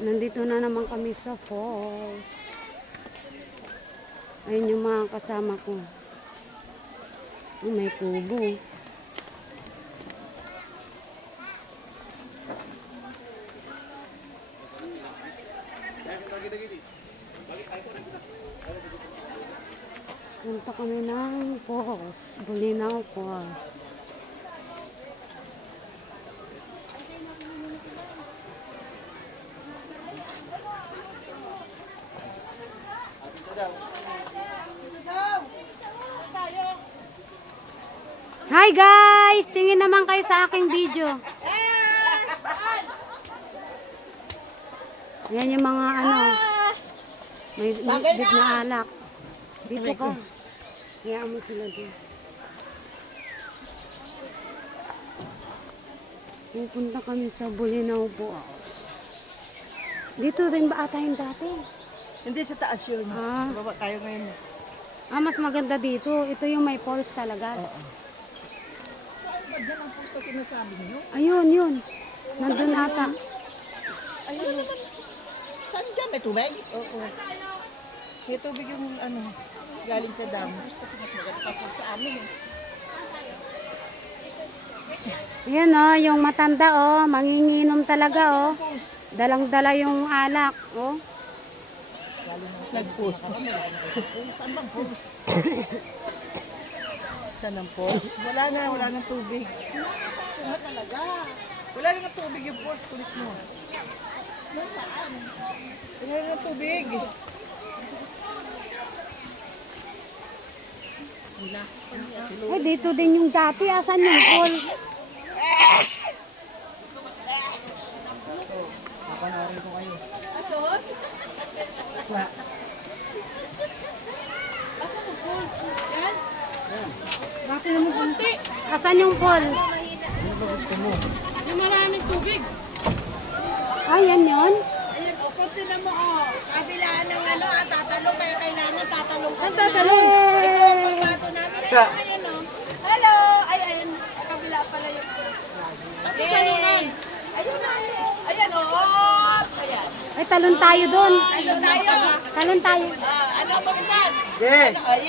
Nandito na naman kami sa falls. Ayun yung mga kasama ko. May kubo. Punta kami ng falls. Bulinaw Falls. Hi guys! Tingin naman kayo sa aking video. Yan yung mga ano. May bit na alak. Dito ka. Kaya mo sila dito. Pupunta kami sa Bulinaw Falls. Dito rin ba ata yung dati? Hindi sa taas yun. Baba tayo ngayon. Mas maganda dito. Ito yung may falls talaga. Diyan ang pusto sinasabi niyo? Ayun, yun. Nandun ata. Ayun naman. Saan dyan? May tubig? Oo. May tubig yung ano, galing sa dam. Gusto ko mas maganda pa sa amin eh. Yan oh, yung matanda oh, manginginom talaga oh. Dalang-dala yung alak oh. Nag-post. Saan bang post? Saan ang post? Wala nang tubig. Wala talaga. Wala nang tubig yung post. Kulit mo. Saan? Wala nang tubig. Ay, dito din yung dati. Asan yung pool? Papanoorin ko kayo. Asos? Wala. Asan ang pool? Yan? Bakit naman Kunti. Asan yung pool? Ano ba gusto mo? Yung maraming tubig. Ay, yan yun? Ayun, o, kung sila mo, o. Kabilaan ng ano, tatalong, kaya kailangan tatalong ka. Ang tatalong? Ito ang pagbato namin. Ayun, o. Hello! Ay, ayun. Kabila pala yung pool. Kasi talungan. Ayun na. Ayan, o. Ayan. Ay, talon tayo doon. Talon tayo. Talon tayo. Ano, bakit yan? Yeah. Ay!